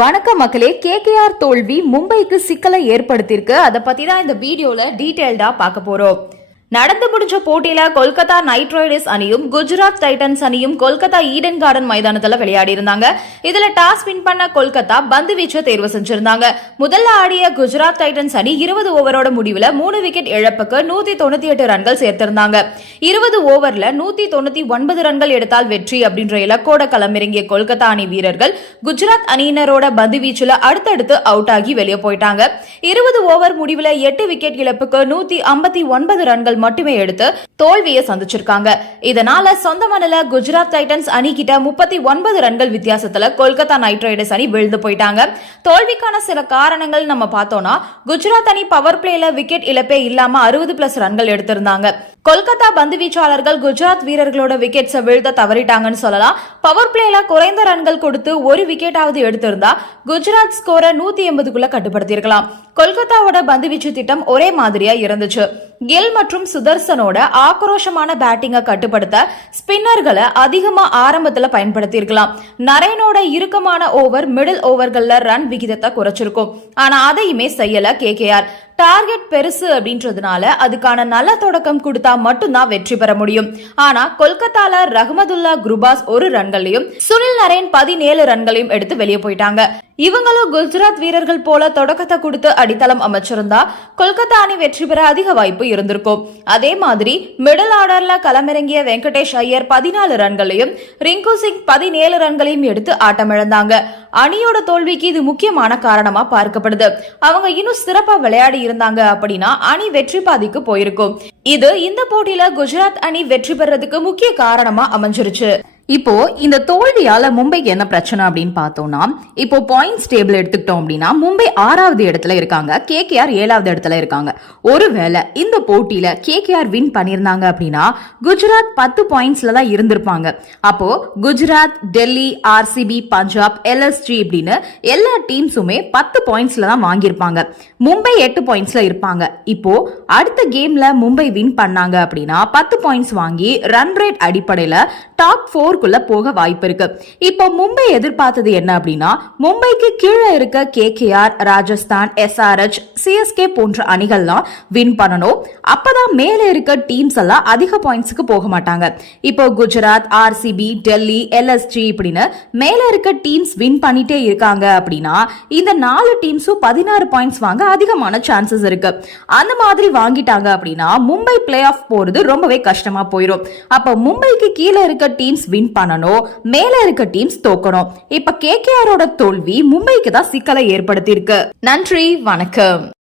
வணக்கம் மக்களே கேகேஆர் தோல்வி மும்பைக்கு சிக்கலை ஏற்படுத்தியிருக்கு. அதை பத்தி தான் இந்த வீடியோல டீடைல்டா பார்க்க போறோம். நடந்து முடிஞ்ச போட்டியில கொல்கத்தா நைட் ரைடர்ஸ் அணியும் குஜராத் டைட்டன்ஸ் அணியும் கொல்கத்தா ஈடன் கார்டன் மைதானத்துல விளையாடி இருந்தாங்க இதுல டாஸ் வின் பண்ண கொல்கத்தா பந்து வீச்ச தேர்வு செஞ்சிருந்தாங்க. முதல்ல ஆடிய குஜராத் டைட்டன்ஸ் அணி இருபது ஓவரோட முடிவுல மூணு விக்கெட் இழப்புக்கு நூத்தி தொண்ணூத்தி எட்டு ரன்கள் சேர்த்திருந்தாங்க. இருபது ஓவர்ல நூத்தி தொண்ணூத்தி ஒன்பது ரன்கள் எடுத்தால் வெற்றி அப்படின்ற இலக்கோட களமிறங்கிய கொல்கத்தா அணி வீரர்கள் குஜராத் அணியினரோட பந்து வீச்சுல அடுத்தடுத்து அவுட் ஆகி வெளியே போயிட்டாங்க. இருபது ஓவர் முடிவுல எட்டு விக்கெட் இழப்புக்கு நூத்தி ஐம்பத்தி ஒன்பது ரன்கள் மட்டுமே எடுத்து தோல்வியை சந்திச்சிருக்காங்க. இதனால சொந்த மணல குஜராத் டைட்டன்ஸ் அணி கிட்ட முப்பத்தி ஒன்பது ரன்கள் வித்தியாசத்துல கொல்கத்தா நைட் ரைடர்ஸ் அணி விழுந்து போயிட்டாங்க. தோல்விக்கான சில காரணங்கள் நம்ம பார்த்தோம்னா குஜராத் அணி பவர் பிளேல விக்கெட் இழப்பே இல்லாம அறுபது பிளஸ் ரன்கள் எடுத்திருந்தாங்க. கொல்கத்தா பந்து வீச்சாளர்கள் குஜராத் வீரர்களோட விக்கெட்ஸை வீழ்த்த தவறிட்டாங்கன்னு சொல்லலாம். பவர் பிளேல குறைந்த ரன்கள் கொடுத்து ஒரு விக்கெட்டாவது எடுத்திருந்தா குஜராத் ஸ்கோரை நூத்தி எண்பதுக்குள்ள கட்டுப்படுத்தியிருக்கலாம். கொல்கத்தாவோட பந்து வீச்சு திட்டம் ஒரே மாதிரியா இருந்துச்சு. கில் மற்றும் சுதர்சனோட ஆக்ரோஷமான பேட்டிங்கை கட்டுப்படுத்த ஸ்பின்னர்களை அதிகமா ஆரம்பத்துல பயன்படுத்தியிருக்கலாம். நரேனோட இறுக்கமான ஓவர் மிடில் ஓவர்கள்ல ரன் விகிதத்தை குறைச்சிருக்கும். ஆனா அதையுமே செய்யல கேகேஆர் டார்கெட் பெருசு அப்படின்றதுனால அதுக்கான நல்ல தொடக்கம் கொடுத்தா மட்டும்தான் வெற்றி பெற முடியும். ஆனா கொல்கத்தால ரஹமதுல்லா குருபாஸ் ஒரு ரன்களையும் சுனில் நரேன் பதினேழு ரன்களையும் எடுத்து வெளியே போயிட்டாங்க. இவங்களும் குஜராத் வீரர்கள் போல தொடக்கத்தை கொடுத்து அடித்தளம் அமைச்சிருந்தா கொல்கத்தா அணி வெற்றி பெற அதிக வாய்ப்பு இருந்திருக்கும். அதே மாதிரி மிடில் ஆர்டர்ல களமிறங்கிய வெங்கடேஷ் ஐயர் பதினாலு ரன்களையும் ரிங்கு சிங் பதினேழு ரன்களையும் எடுத்து ஆட்டமிழந்தாங்க. அணியோட தோல்விக்கு இது முக்கியமான காரணமா பார்க்கப்படுது. அவங்க இன்னும் சிறப்பா விளையாடி இருந்தாங்க அப்படின்னா அணி வெற்றி பாதிக்கு போயிருக்கும். இது இந்த போட்டியில குஜராத் அணி வெற்றி பெறதுக்கு முக்கிய காரணமா அமைஞ்சிருச்சு. இப்போ இந்த தோல்வியால மும்பைக்கு என்ன பிரச்சனை அப்படின்னு பார்த்தோம்னா இப்போ பாயிண்ட்ஸ் டேபிள் எடுத்துக்கிட்டோம் அப்படின்னா மும்பை ஆறாவது இடத்துல இருக்காங்க கேகேஆர் ஏழாவது இடத்துல இருக்காங்க. ஒருவேளை இந்த போட்டியில கேகேஆர் வின் பண்ணியிருந்தாங்க அப்படின்னா குஜராத் பத்து பாயிண்ட்ஸ்ல தான் இருந்திருப்பாங்க. அப்போ குஜராத் டெல்லி ஆர்சிபி பஞ்சாப் எல்எஸ்ஜி இப்படின்னு எல்லா டீம்ஸுமே பத்து பாயிண்ட்ஸ்ல தான் வாங்கியிருப்பாங்க. மும்பை எட்டு பாயிண்ட்ஸ்ல இருப்பாங்க. இப்போ அடுத்த கேம்ல மும்பை வின் பண்ணாங்க அப்படின்னா பத்து பாயிண்ட்ஸ் வாங்கி ரன் ரேட் அடிப்படையில டாப் ஃபோர்க்குள்ள போக வாய்ப்பு இருக்கு இப்போ மும்பை எதிர்பார்த்தது என்ன அப்படின்னா மும்பைக்கு கீழே இருக்க கேகேஆர் ராஜஸ்தான் எஸ்ஆர்எச் சிஎஸ்கே போன்ற அணிகள்லாம் வின் பண்ணணும். அப்பதான் மேலே இருக்க டீம்ஸ் எல்லாம் அதிக பாயிண்ட்ஸ்க்கு போக மாட்டாங்க. இப்போ குஜராத் ஆர்சிபி டெல்லி எல்எஸ்ஜி இப்படின்னு மேலே இருக்க டீம்ஸ் வின் பண்ணிட்டே இருக்காங்க அப்படின்னா இந்த நாலு டீம்ஸும் பதினாறு பாயிண்ட்ஸ் வாங்க அதிகமான சான்சஸ் இருக்கு. அந்த மாதிரி வாங்கிட்டாங்க அப்படின்னா மும்பை பிளே ஆஃப் போறது ரொம்பவே கஷ்டமா போயிடும் அப்ப மும்பைக்கு கீழே இருக்க இருக்க டீம்ஸ் வின் பண்ணணும் மேல இருக்க டீம்ஸ் தோக்கணும் இப்ப கேகேஆரோட தோல்வி மும்பைக்கு தான் சிக்கலை ஏற்படுத்தி இருக்கு நன்றி வணக்கம்.